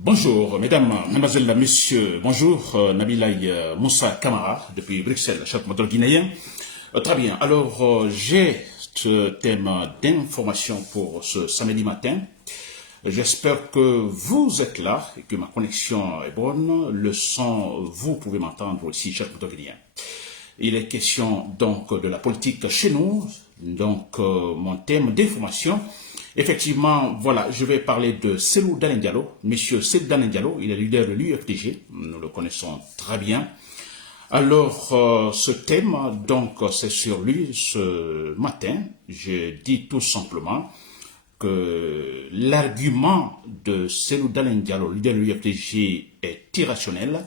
Bonjour, mesdames, mesdemoiselles, messieurs. Bonjour, Nabilaï Moussa Kamara, depuis Bruxelles, chef moteur guinéen. Très bien. Alors, j'ai ce thème d'information pour ce samedi matin. J'espère que vous êtes là et que ma connexion est bonne. Le son, vous pouvez m'entendre aussi, chef moteur guinéen. Il est question donc de la politique chez nous. Donc, mon thème d'information. Effectivement, voilà, je vais parler de Cellou Dalein Diallo. Monsieur Cellou Dalein Diallo, il est leader de l'UFDG, nous le connaissons très bien. Alors, ce thème, donc, c'est sur lui ce matin. Je dis tout simplement que l'argument de Cellou Dalein Diallo, leader de l'UFDG, est irrationnel.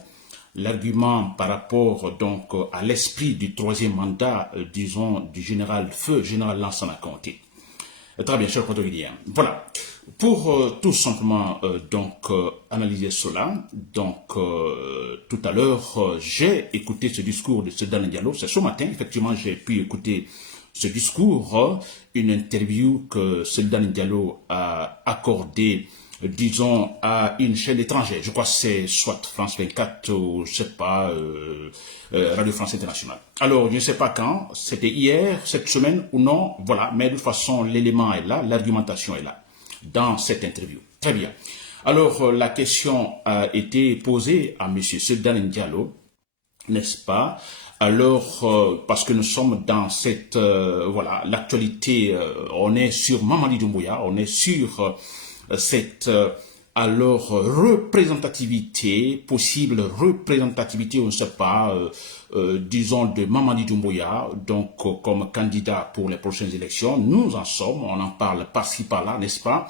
L'argument par rapport donc à l'esprit du troisième mandat, disons, du général Lansana Conté. Très bien, cher Guinéen. Voilà. Pour tout simplement analyser cela, donc tout à l'heure, j'ai écouté ce discours de Cellou Dalein Diallo. C'est ce matin, effectivement, j'ai pu écouter ce discours, une interview que Cellou Dalein Diallo a accordée, disons, à une chaîne étrangère. Je crois que c'est soit France 24 ou je sais pas, Radio France Internationale. Alors, je ne sais pas quand, c'était hier, cette semaine ou non, voilà, mais de toute façon, l'élément est là, l'argumentation est là, dans cette interview. Très bien. Alors, la question a été posée à M. Cellou Dalein Diallo, n'est-ce pas? Alors, parce que nous sommes dans cette, voilà, l'actualité, on est sur Mamadi Doumbouya, on est sur cette alors représentativité, possible représentativité, on ne sait pas, disons de Mamadi Doumbouya, donc comme candidat pour les prochaines élections. Nous en sommes, on en parle par-ci par-là, n'est-ce pas?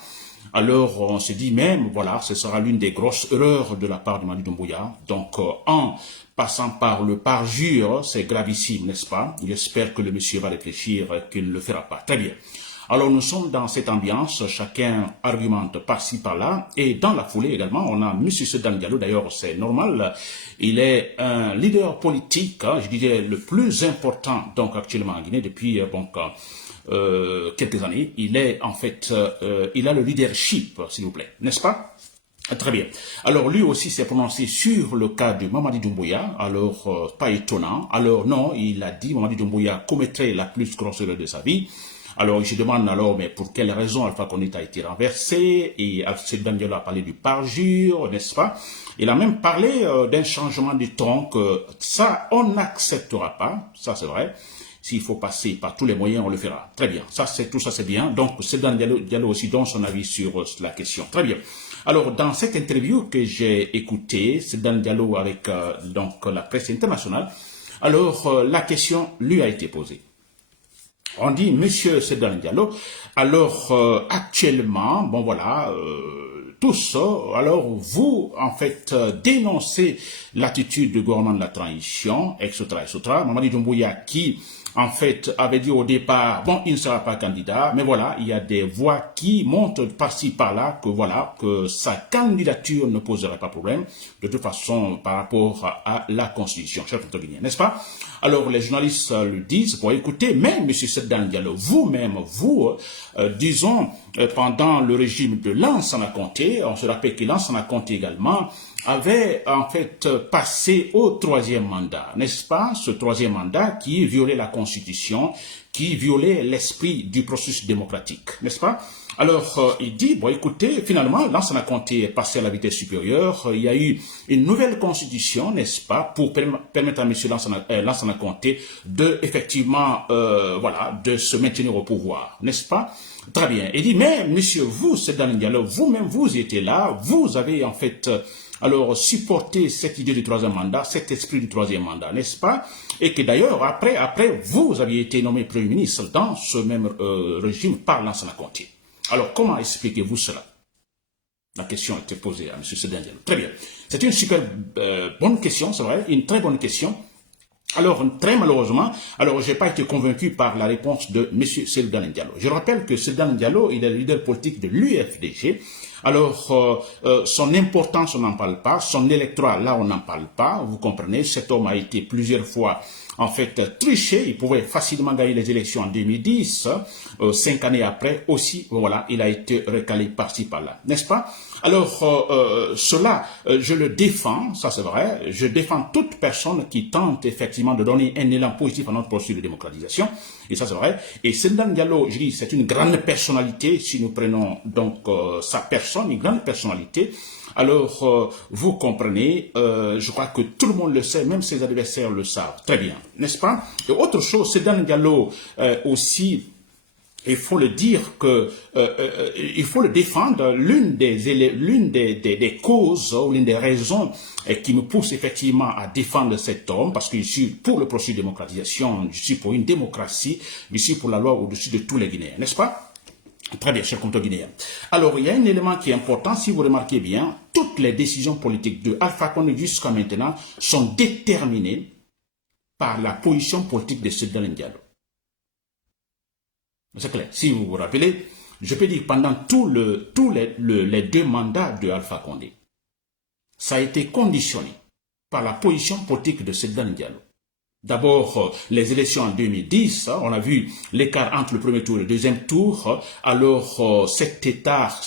Alors on se dit même, voilà, ce sera l'une des grosses erreurs de la part de Mamadi Doumbouya. Donc en passant par le parjure, c'est gravissime, n'est-ce pas? J'espère que le monsieur va réfléchir, qu'il ne le fera pas. Très bien. Alors nous sommes dans cette ambiance, chacun argumente par-ci par-là, et dans la foulée également, on a M. Cellou Dalein Diallo, d'ailleurs c'est normal, il est un leader politique, je dirais le plus important donc actuellement en Guinée depuis quelques années. Il est en fait, il a le leadership, s'il vous plaît, n'est-ce pas? Très bien. Alors, lui aussi s'est prononcé sur le cas de Mamadi Doumbouya. Alors, pas étonnant. Alors, non, il a dit Mamadi Doumbouya commettrait la plus grosse erreur de sa vie. Alors, je demande alors, mais pour quelle raison Alpha Condé a été renversé? Et Cellou Dalein Diallo a parlé du parjure, n'est-ce pas? Il a même parlé d'un changement de ton, que ça, on n'acceptera pas. Ça, c'est vrai. S'il faut passer par tous les moyens, on le fera. Très bien. Ça, c'est tout ça, c'est bien. Donc, Cellou Dalein Diallo aussi donne son avis sur la question. Très bien. Alors, dans cette interview que j'ai écoutée, Cellou Dalein Diallo avec donc la presse internationale, alors la question lui a été posée. On dit, monsieur Cellou Dalein Diallo, alors actuellement, bon voilà, tous, alors vous, en fait, dénoncez l'attitude du gouvernement de la transition, etc., etc. Mamadi Doumbouya qui, en fait, avait dit au départ, bon, il ne sera pas candidat, mais voilà, il y a des voix qui montent par-ci, par-là, que voilà, que sa candidature ne poserait pas problème, de toute façon, par rapport à la Constitution, cher Guinéen, n'est-ce pas? Alors, les journalistes le disent, bon, écoutez, mais, M. Cellou Dalein Diallo, vous-même, vous, disons, pendant le régime de Lansana Conté, on se rappelle que Lansana Conté également avait en fait passé au troisième mandat, n'est-ce pas? Ce troisième mandat qui violait la Constitution, qui violait l'esprit du processus démocratique, n'est-ce pas? Alors, il dit, bon, écoutez, finalement, Lansana Conté est passé à la vitesse supérieure. Il y a eu une nouvelle constitution, n'est-ce pas, pour permettre à M. Lansana Conté de, effectivement, voilà, de se maintenir au pouvoir, n'est-ce pas? Très bien. Il dit, mais, monsieur, vous, c'est dans le dialogue, vous-même, vous étiez là, vous avez, en fait, alors supporté cette idée du troisième mandat, cet esprit du troisième mandat, n'est-ce pas? Et que d'ailleurs, après, vous aviez été nommé Premier ministre dans ce même régime par Lansana Conté. Alors, comment expliquez-vous cela? La question a été posée à M. Cellou Dalein Diallo. Très bien. C'est une super bonne question, c'est vrai, une très bonne question. Alors, très malheureusement, alors j'ai pas été convaincu par la réponse de M. Cellou Dalein Diallo. Je rappelle que Cellou Dalein Diallo, il est le leader politique de l'UFDG. Alors, son importance, on n'en parle pas. Son électorat, là, on n'en parle pas. Vous comprenez, cet homme a été plusieurs fois, en fait, triché. Il pouvait facilement gagner les élections en 2010. 5 années après, aussi, voilà, il a été recalé par-ci, par-là. N'est-ce pas? Alors, cela, je le défends, ça c'est vrai, je défends toute personne qui tente effectivement de donner un élan positif à notre processus de démocratisation, et ça c'est vrai. Et Sedan Diallo, je dis, c'est une grande personnalité, si nous prenons donc sa personne, une grande personnalité. Alors, vous comprenez, je crois que tout le monde le sait, même ses adversaires le savent très bien, n'est-ce pas? Et autre chose, Sedan Diallo aussi, il faut le dire que il faut le défendre. L'une des causes ou l'une des raisons qui me pousse effectivement à défendre cet homme, parce que je suis pour le processus de démocratisation, je suis pour une démocratie, je suis pour la loi au-dessus de tous les Guinéens, n'est-ce pas? Très bien, chers compatriotes guinéens. Alors, il y a un élément qui est important, si vous remarquez bien, toutes les décisions politiques de Alpha Condé jusqu'à maintenant sont déterminées par la position politique de Sedan Diallo. C'est clair. Si vous vous rappelez, je peux dire pendant tous les 2 mandats de Alpha Condé, ça a été conditionné par la position politique de Sedan Diallo. D'abord, les élections en 2010, on a vu l'écart entre le premier tour et le deuxième tour. Alors, cet écart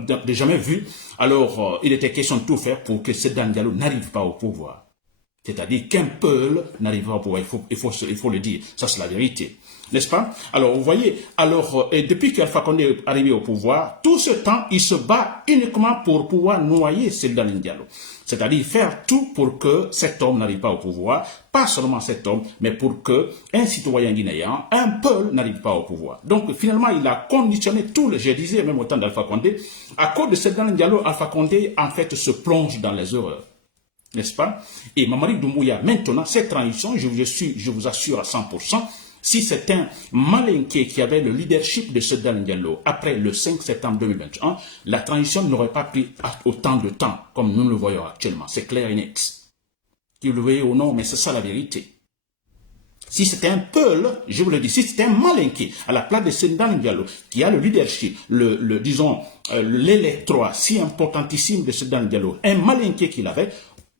de jamais vu. Alors, il était question de tout faire pour que Sedan Diallo n'arrive pas au pouvoir. C'est-à-dire qu'un peuple n'arrive pas au pouvoir, il faut le dire, ça c'est la vérité. N'est-ce pas? Alors, vous voyez, alors, depuis qu'Alpha Condé est arrivé au pouvoir, tout ce temps, il se bat uniquement pour pouvoir noyer Sedan Diallo. C'est-à-dire faire tout pour que cet homme n'arrive pas au pouvoir, pas seulement cet homme, mais pour que un citoyen guinéen, un peuple n'arrive pas au pouvoir. Donc, finalement, il a conditionné tout le, je disais même au temps d'Alpha Condé, à cause de Sedan Diallo, Alpha Condé, en fait, se plonge dans les erreurs. N'est-ce pas? Et Mamadi Doumbouya, maintenant, cette transition, je vous assure à 100%, si c'est un malinqué qui avait le leadership de Sedan Diallo après le 5 septembre 2021, la transition n'aurait pas pris autant de temps comme nous le voyons actuellement. C'est clair et net. Que vous le voyez ou non, mais c'est ça la vérité. Si c'était un peul, je vous le dis, si c'était un malinqué à la place de Sedan Diallo, qui a le leadership, disons, l'électorat si importantissime de Sedan Diallo, un malinqué qu'il avait,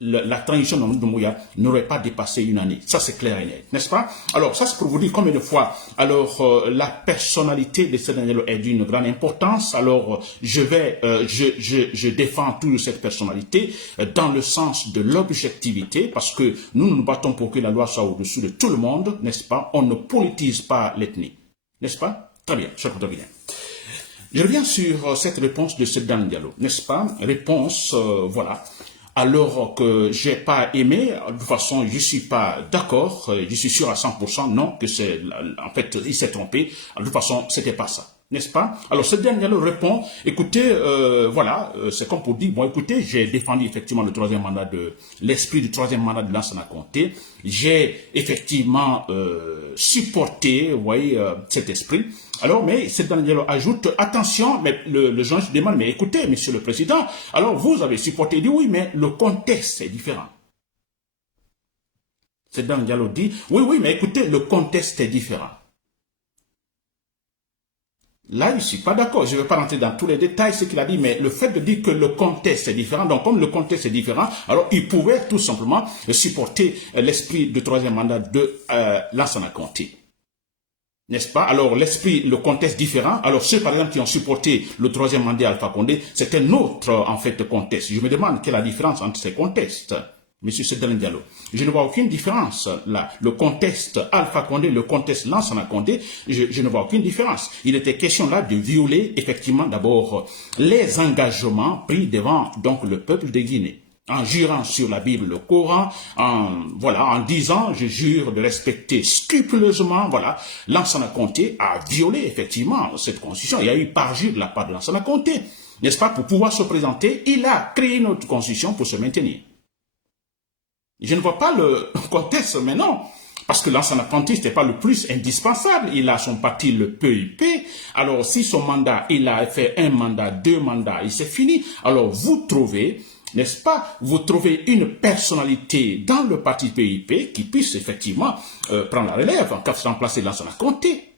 la transition de Mouya n'aurait pas dépassé une année. Ça, c'est clair et net, n'est-ce pas? Alors, ça, c'est pour vous dire combien de fois, alors, la personnalité de Sedan Diallo est d'une grande importance. Alors, je défends toujours cette personnalité dans le sens de l'objectivité, parce que nous nous battons pour que la loi soit au-dessus de tout le monde, n'est-ce pas? On ne politise pas l'ethnie, n'est-ce pas? Très bien, cher bien. Je reviens sur cette réponse de Sedan Diallo, n'est-ce pas? Réponse, voilà. Alors que j'ai pas aimé, de toute façon, je suis pas d'accord, je suis sûr à 100%, non, que c'est, en fait, il s'est trompé. De toute façon, c'était pas ça, n'est-ce pas? Alors, ce dernier répond, écoutez, voilà, c'est comme pour dire, bon, écoutez, j'ai défendu effectivement le troisième mandat l'esprit du troisième mandat de Lansana Conté. J'ai effectivement supporté, vous voyez, cet esprit. Alors, mais Sedan Diallo ajoute, attention, mais le journaliste demande, mais écoutez, monsieur le président, alors vous avez supporté, il dit oui, mais le contexte est différent. Sedan Diallo dit, oui, mais écoutez, le contexte est différent. Là, je ne suis pas d'accord, je ne vais pas rentrer dans tous les détails, ce qu'il a dit, mais le fait de dire que le contexte est différent, donc comme le contexte est différent, alors il pouvait tout simplement supporter l'esprit du troisième mandat de Lansana Conté. N'est-ce pas? Alors, l'esprit, le contexte différent. Alors, ceux, par exemple, qui ont supporté le troisième mandat Alpha Condé, c'est un autre, en fait, contexte. Je me demande quelle est la différence entre ces contextes, monsieur Sedan Diallo. Je ne vois aucune différence, là. Le contexte Alpha Condé, le contexte Lansana Conté, je ne vois aucune différence. Il était question, là, de violer, effectivement, d'abord, les engagements pris devant, donc, le peuple de Guinée. En jurant sur la Bible, le Coran, en disant, je jure de respecter scrupuleusement, voilà, Lansana Conté a violé effectivement cette constitution. Il y a eu parjure de la part de Lansana Conté, n'est-ce pas, pour pouvoir se présenter, il a créé une autre constitution pour se maintenir. Je ne vois pas le contexte, mais non. Parce que Lansana Conté, ce n'était pas le plus indispensable. Il a son parti, le PIP. Alors, si son mandat, il a fait un mandat, 2 mandats, et c'est fini. Alors, vous trouvez, n'est-ce pas, vous trouvez une personnalité dans le parti PIP qui puisse effectivement prendre la relève, en cas de remplacer Lansana Conté.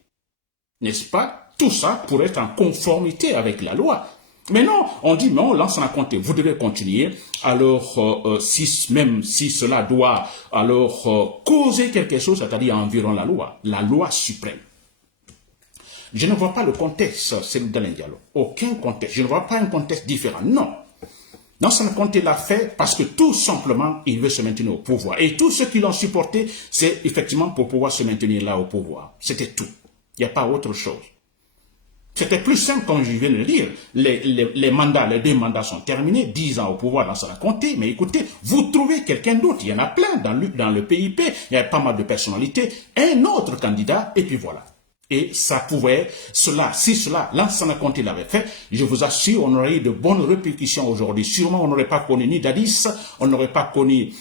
N'est-ce pas? Tout ça pour être en conformité avec la loi. Mais non, on dit non, Lansana Conté, vous devez continuer. Alors, même si cela doit alors causer quelque chose, c'est-à-dire environ la loi suprême. Je ne vois pas le contexte, c'est dans Diallo. Aucun contexte. Je ne vois pas un contexte différent. Non. Lansana Conté l'a fait parce que tout simplement, il veut se maintenir au pouvoir. Et tous ceux qui l'ont supporté, c'est effectivement pour pouvoir se maintenir là au pouvoir. C'était tout. Il n'y a pas autre chose. C'était plus simple, comme je viens de le dire. Les mandats, les 2 mandats sont terminés, 10 ans au pouvoir, Lansana Conté. Mais écoutez, vous trouvez quelqu'un d'autre. Il y en a plein dans le PIP. Il y a pas mal de personnalités. Un autre candidat, et puis voilà. Et ça pouvait, si cela, Lansana Conté l'avait fait, je vous assure, on aurait eu de bonnes répercussions aujourd'hui. Sûrement, on n'aurait pas connu ni Dadis, on n'aurait pas connu,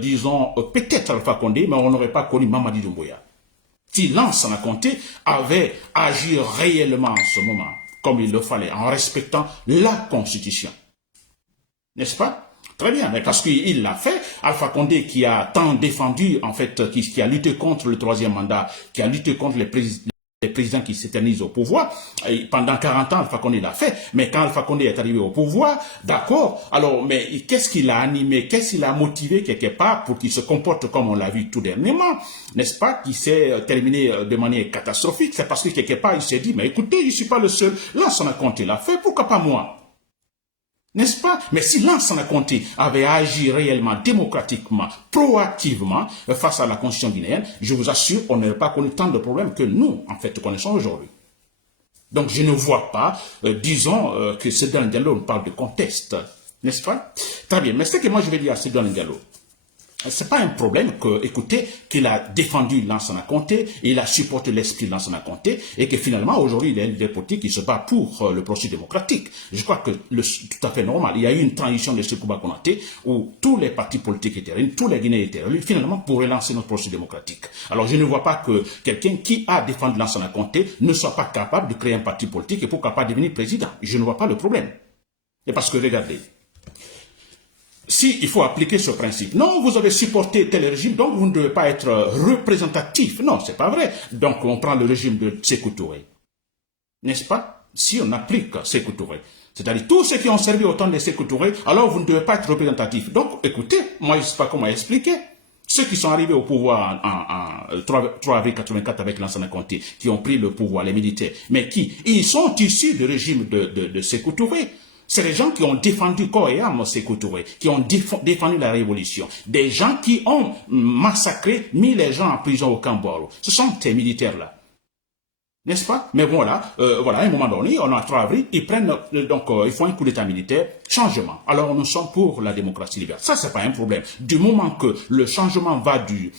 disons, peut-être Alpha Condé, mais on n'aurait pas connu Mamadi Doumbouya. Si Lansana Conté avait agi réellement en ce moment, comme il le fallait, en respectant la Constitution. N'est-ce pas? Très bien, mais parce qu'il l'a fait, Alpha Condé qui a tant défendu, en fait, qui a lutté contre le 3e mandat, qui a lutté contre les présidents qui s'éternisent au pouvoir, et pendant 40 ans, Alpha Condé l'a fait, mais quand Alpha Condé est arrivé au pouvoir, d'accord, alors, mais qu'est-ce qui l'a animé, qu'est-ce qui l'a motivé quelque part pour qu'il se comporte comme on l'a vu tout dernièrement, n'est-ce pas, qui s'est terminé de manière catastrophique, c'est parce que quelque part, il s'est dit, mais écoutez, je ne suis pas le seul, Lansana Conté l'a fait, pourquoi pas moi? N'est-ce pas? Mais si Lansana Conté avait agi réellement, démocratiquement, proactivement face à la constitution guinéenne, je vous assure, on n'aurait pas connu tant de problèmes que nous, en fait, connaissons aujourd'hui. Donc, je ne vois pas, disons, que Seydou Diallo parle de contexte, n'est-ce pas? Très bien, mais ce que moi je vais dire à Seydou Diallo, c'est pas un problème que, écoutez, qu'il a défendu Lansana Conté, il a supporté l'esprit de Lansana Conté, et que finalement, aujourd'hui, il est un leader politique qui se bat pour le processus démocratique. Je crois que tout à fait normal. Il y a eu une transition de Sekouba Konaté, où tous les partis politiques étaient réunis, tous les Guinéens étaient réunis, finalement, pour relancer notre processus démocratique. Alors, je ne vois pas que quelqu'un qui a défendu Lansana Conté ne soit pas capable de créer un parti politique et pourquoi pas devenir président. Je ne vois pas le problème. Et parce que, regardez, si il faut appliquer ce principe, non, vous avez supporté tel régime, donc vous ne devez pas être représentatif. Non, c'est pas vrai. Donc on prend le régime de Sékou Touré. N'est-ce pas? Si on applique Sékou Touré, c'est-à-dire tous ceux qui ont servi au temps de Sékou Touré, alors vous ne devez pas être représentatif. Donc écoutez, moi je ne sais pas comment expliquer. Ceux qui sont arrivés au pouvoir en 3 avril 84 avec Lansana Conté, qui ont pris le pouvoir, les militaires, mais ils sont issus du régime de Sékou Touré. C'est les gens qui ont défendu corps et âme Sékou Touré, qui ont défendu la révolution. Des gens qui ont massacré, mis les gens en prison au Cambodge. Ce sont ces militaires-là. N'est-ce pas? Mais voilà, à un moment donné, on a 3 avril, ils font un coup d'état militaire, changement. Alors nous sommes pour la démocratie libérale. Ça, c'est pas un problème. Du moment que le changement va du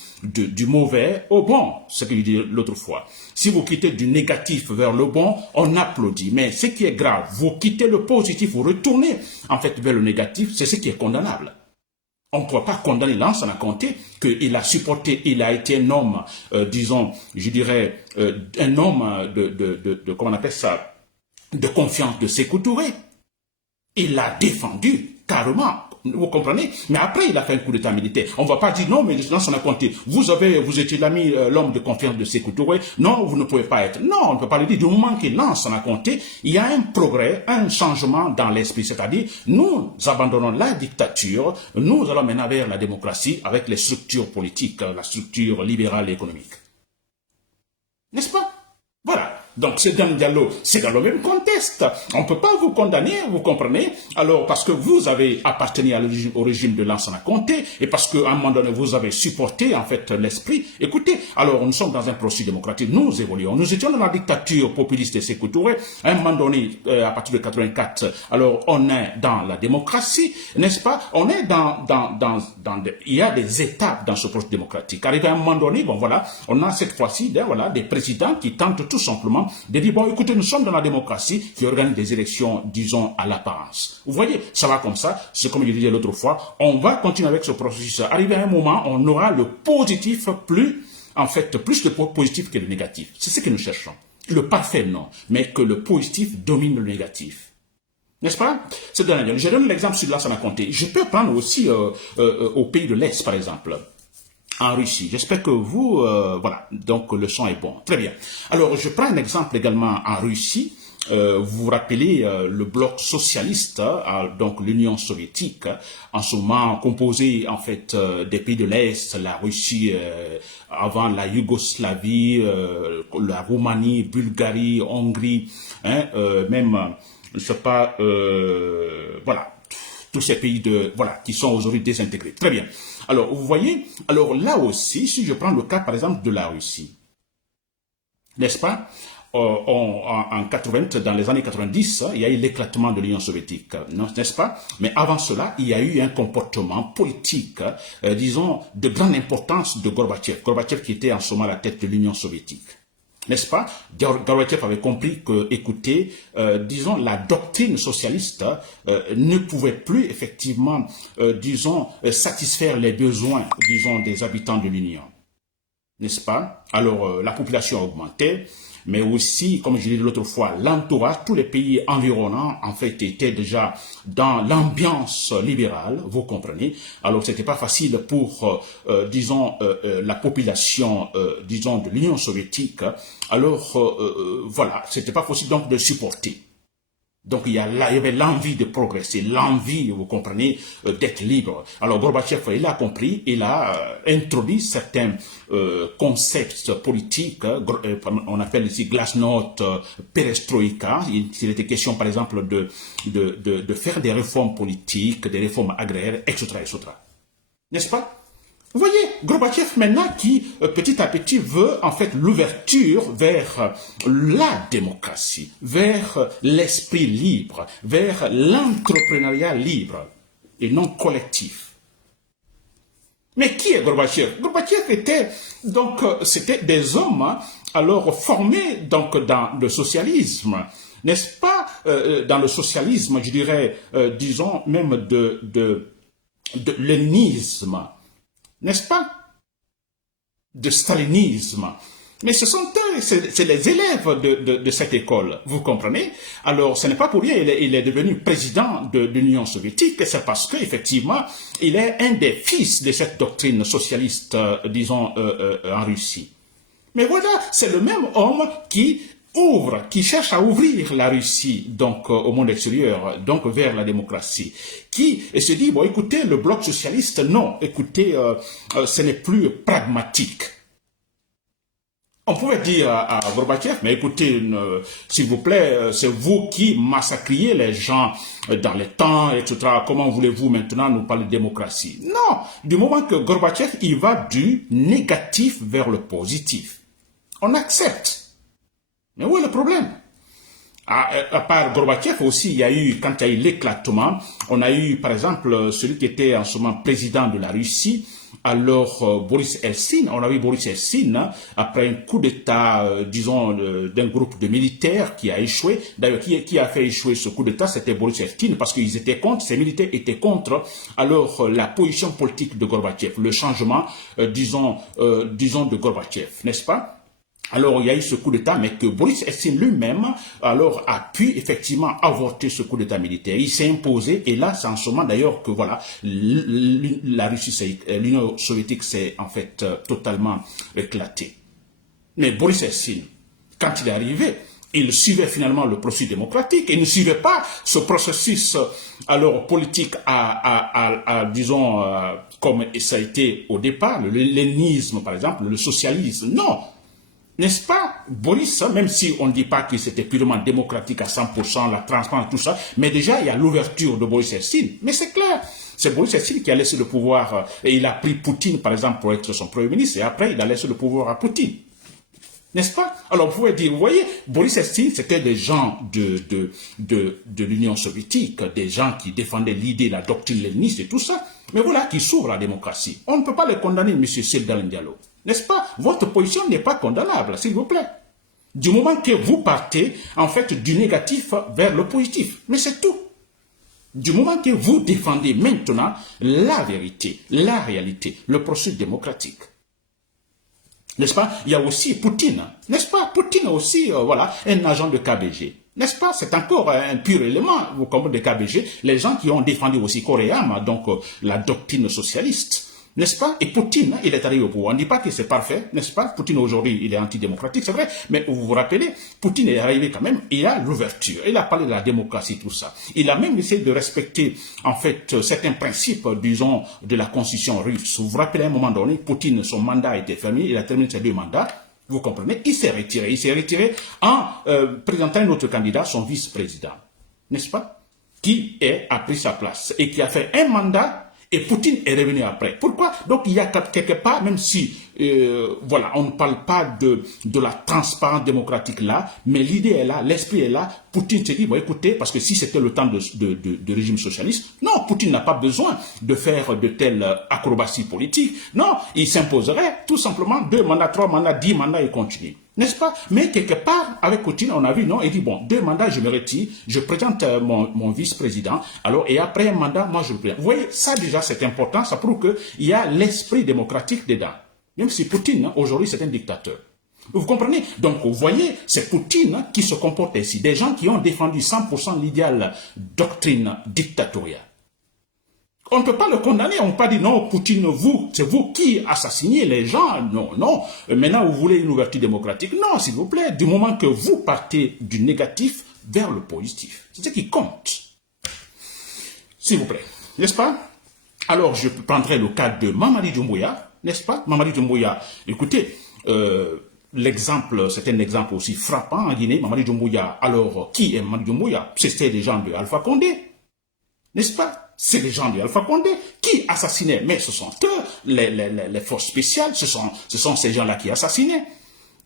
mauvais au bon, ce que je disais l'autre fois. Si vous quittez du négatif vers le bon, on applaudit. Mais ce qui est grave, vous quittez le positif, vous retournez en fait vers le négatif, c'est ce qui est condamnable. On ne peut pas condamner Lansana Conté qu'il a supporté, il a été un homme, disons, je dirais, un homme comment on appelle ça, de confiance de Sékou Touré. Il l'a défendu carrément, vous comprenez? Mais après, il a fait un coup d'état militaire. On ne va pas dire non, mais Lansana Conté, vous étiez l'homme de confiance de Sékou Touré. Non, vous ne pouvez pas être. Non, on ne peut pas le dire. Du moment qu'il Lansana Conté, il y a un progrès, un changement dans l'esprit. C'est-à-dire, nous abandonnons la dictature, nous allons maintenant vers la démocratie avec les structures politiques, la structure libérale et économique. N'est-ce pas? Voilà. Donc, Seydou Diallo, c'est dans le même contexte. On ne peut pas vous condamner, vous comprenez? Alors, parce que vous avez appartenu au régime de Lansana Conté, et parce qu'à un moment donné, vous avez supporté, en fait, l'esprit. Écoutez, alors, nous sommes dans un processus démocratique. Nous évoluons. Nous étions dans la dictature populiste de Sékou Touré. À un moment donné, à partir de 84, alors, on est dans la démocratie, n'est-ce pas? On est il y a des étapes dans ce processus démocratique. Arrivé à un moment donné, bon, voilà, on a cette fois-ci, voilà, des présidents qui tentent tout simplement de dire, bon, écoutez, nous sommes dans la démocratie qui organise des élections, disons, à l'apparence. Vous voyez, ça va comme ça. C'est comme je disais l'autre fois, on va continuer avec ce processus. Arrivé à un moment, on aura le positif plus de positif que le négatif. C'est ce que nous cherchons. Le parfait, non, mais que le positif domine le négatif. N'est-ce pas? Je donne l'exemple sur Lansana Conté. Je peux prendre aussi au pays de l'Est, par exemple. En Russie. J'espère que vous, voilà, donc le son est bon. Très bien. Alors, je prends un exemple également en Russie. vous vous rappelez le bloc socialiste, donc l'Union soviétique, en ce moment composé en fait des pays de l'Est, la Russie, avant la Yougoslavie, la Roumanie, Bulgarie, Hongrie, hein, même, je ne sais pas, voilà, tous ces pays voilà, qui sont aujourd'hui désintégrés. Très bien. Alors, vous voyez, alors là aussi, si je prends le cas, par exemple, de la Russie, n'est-ce pas? En 80, dans les années 90, il y a eu l'éclatement de l'Union soviétique, n'est-ce pas? Mais avant cela, il y a eu un comportement politique, disons, de grande importance de Gorbatchev. Gorbatchev qui était en ce moment à la tête de l'Union soviétique. N'est-ce pas? Gorbatchev avait compris que, écoutez, disons, la doctrine socialiste ne pouvait plus effectivement, disons, satisfaire les besoins, disons, des habitants de l'Union. N'est-ce pas? Alors, la population augmentait, mais aussi, comme je l'ai dit l'autre fois, l'entourage, tous les pays environnants, en fait, étaient déjà dans l'ambiance libérale, vous comprenez. Alors, c'était pas facile pour, disons, la population, disons, de l'Union soviétique. Alors, voilà, c'était pas possible donc de supporter. Donc il y avait l'envie de progresser, l'envie, vous comprenez, d'être libre. Alors Gorbatchev, il a compris, il a introduit certains concepts politiques, on appelle ici glasnost, perestroïka. Il était question par exemple de faire des réformes politiques, des réformes agraires, etc. etc. N'est-ce pas? Vous voyez, Gorbatchev maintenant qui, petit à petit, veut en fait l'ouverture vers la démocratie, vers l'esprit libre, vers l'entrepreneuriat libre et non collectif. Mais qui est Gorbatchev? Gorbatchev était, donc, c'était des hommes, hein, alors formés donc dans le socialisme, n'est-ce pas, dans le socialisme, je dirais, disons même de léninisme, n'est-ce pas, de stalinisme. Mais ce sont eux, c'est les élèves de cette école, vous comprenez? Alors, ce n'est pas pour rien, il est devenu président de l'Union soviétique, c'est parce qu'effectivement, il est un des fils de cette doctrine socialiste, disons, en Russie. Mais voilà, c'est le même homme qui cherche à ouvrir la Russie donc au monde extérieur, donc vers la démocratie, qui se dit bon écoutez le bloc socialiste non, écoutez ce n'est plus pragmatique. On pouvait dire à Gorbatchev, mais écoutez, s'il vous plaît, c'est vous qui massacriez les gens dans les temps, etc. Comment voulez-vous maintenant nous parler de démocratie? Non, du moment que Gorbatchev, il va du négatif vers le positif. On accepte. Mais où est le problème? À part Gorbatchev aussi, il y a eu, quand il y a eu l'éclatement, on a eu par exemple celui qui était en ce moment président de la Russie, alors Boris Eltsine, on a vu Boris Eltsine, après un coup d'État, disons, d'un groupe de militaires qui a échoué. D'ailleurs, qui a fait échouer ce coup d'État, c'était Boris Eltsine, parce qu'ils étaient contre, ces militaires étaient contre, alors la position politique de Gorbatchev, le changement, disons, de Gorbatchev, n'est-ce pas? Alors, il y a eu ce coup d'État, mais que Boris Eltsine lui-même, alors, a pu effectivement avorter ce coup d'État militaire. Il s'est imposé, et là, c'est en ce moment d'ailleurs que, voilà, la Russie, l'Union soviétique s'est en fait totalement éclatée. Mais Boris Eltsine, quand il est arrivé, il suivait finalement le processus démocratique, il ne suivait pas ce processus, alors, politique disons, comme ça a été au départ, le léninisme, par exemple, le socialisme, non. N'est-ce pas, Boris, même si on ne dit pas que c'était purement démocratique à 100%, la transparence, tout ça, mais déjà il y a l'ouverture de Boris Eltsine. Mais c'est clair, c'est Boris Eltsine qui a laissé le pouvoir, et il a pris Poutine, par exemple, pour être son premier ministre, et après il a laissé le pouvoir à Poutine. N'est-ce pas? Alors vous pouvez dire, vous voyez, Boris Eltsine, c'était des gens de l'Union soviétique, des gens qui défendaient l'idée, la doctrine léniniste et tout ça, mais voilà, qui s'ouvrent à la démocratie. On ne peut pas les condamner, M. Seldal Diallo. N'est-ce pas? Votre position n'est pas condamnable, s'il vous plaît. Du moment que vous partez, en fait, du négatif vers le positif. Mais c'est tout. Du moment que vous défendez maintenant la vérité, la réalité, le processus démocratique. N'est-ce pas? Il y a aussi Poutine. N'est-ce pas? Poutine aussi, voilà, un agent de KBG. N'est-ce pas? C'est encore un pur élément, vous comprenez, de KBG. Les gens qui ont défendu aussi corps et âme, donc la doctrine socialiste. N'est-ce pas? Et Poutine, il est arrivé au pouvoir. On ne dit pas que c'est parfait, n'est-ce pas? Poutine aujourd'hui, il est antidémocratique, c'est vrai. Mais vous vous rappelez, Poutine est arrivé quand même, il a l'ouverture. Il a parlé de la démocratie, tout ça. Il a même essayé de respecter, en fait, certains principes, disons, de la constitution russe. Vous vous rappelez, à un moment donné, Poutine, son mandat a été fermé, il a terminé ses 2 mandats. Vous comprenez? Il s'est retiré. Il s'est retiré en présentant un autre candidat, son vice-président. N'est-ce pas? Qui a pris sa place et qui a fait un mandat. Et Poutine est revenu après. Pourquoi? Donc il y a quelque part, même si voilà, on ne parle pas de la transparence démocratique là, mais l'idée est là, l'esprit est là. Poutine se dit, bon écoutez, parce que si c'était le temps de régime socialiste, non, Poutine n'a pas besoin de faire de telles acrobaties politiques. Non, il s'imposerait tout simplement 2 mandats, 3 mandats, 10 mandats et continue. N'est-ce pas? Mais quelque part, avec Poutine, on a vu, non, il dit, bon, 2 mandats, je me retire, je présente mon vice-président, alors, et après un mandat, moi, je le présente. Vous voyez, ça déjà, c'est important, ça prouve qu'il y a l'esprit démocratique dedans. Même si Poutine, aujourd'hui, c'est un dictateur. Vous comprenez? Donc, vous voyez, c'est Poutine qui se comporte ainsi. Des gens qui ont défendu 100% l'idéal doctrine dictatoriale. On ne peut pas le condamner, on ne peut pas dire non, Poutine, c'est vous qui assassinez les gens. Non, non. Maintenant, vous voulez une ouverture démocratique. Non, s'il vous plaît, du moment que vous partez du négatif vers le positif. C'est ce qui compte. S'il vous plaît. N'est-ce pas? Alors, je prendrai le cas de Mamadi Doumbouya, n'est-ce pas? Mamadi Doumbouya, écoutez, l'exemple, c'est un exemple aussi frappant en Guinée. Mamadi Doumbouya, alors, qui est Mamadi Doumbouya? C'était les gens de Alpha Condé, n'est-ce pas? C'est les gens de Alpha Condé qui assassinaient, mais ce sont eux, les forces spéciales, ce sont ces gens-là qui assassinaient,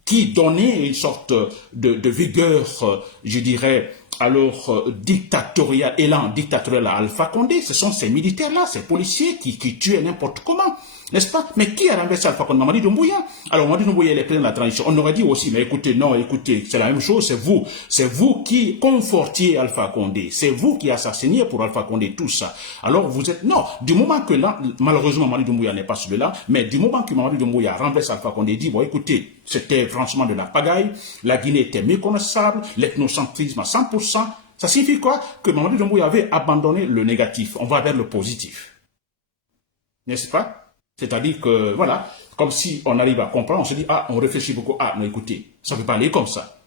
qui donnaient une sorte de vigueur, je dirais, alors dictatorial, élan dictatorial à Alpha Condé. Ce sont ces militaires-là, ces policiers qui tuaient n'importe comment, n'est-ce pas? Mais qui a renversé Alpha Condé? Mamadi Doumbouya. Alors Mamadi Doumbouya, il est président de la transition. On aurait dit aussi, mais écoutez, non, écoutez, c'est la même chose, c'est vous qui confortiez Alpha Condé, c'est vous qui assassiniez pour Alpha Condé, tout ça. Alors vous êtes, non, du moment que là, malheureusement Mamadi Doumbouya n'est pas celui-là, mais du moment que Mamadi Doumbouya renverse Alpha Condé, dit, bon écoutez, c'était franchement de la pagaille, la Guinée était méconnaissable, l'ethnocentrisme à 100%, ça signifie quoi? Que Mamadi Doumbouya avait abandonné le négatif, on va vers le positif. N'est-ce pas? C'est-à-dire que, voilà, comme si on arrive à comprendre, on se dit, ah, on réfléchit beaucoup, ah, mais écoutez, ça ne peut pas aller comme ça.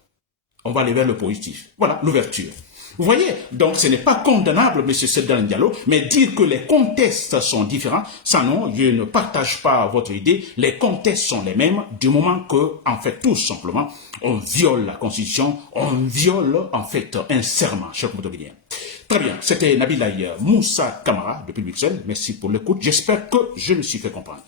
On va aller vers le positif. Voilà, l'ouverture. Vous voyez, donc ce n'est pas condamnable, M. Seydou Diallo, mais dire que les contextes sont différents, ça non, je ne partage pas votre idée, les contextes sont les mêmes, du moment que, en fait, tout simplement, on viole la Constitution, on viole, en fait, un serment, cher Motoguinien. Très bien, c'était Nabilaï Moussa Kamara, depuis Bruxelles, merci pour l'écoute, j'espère que je me suis fait comprendre.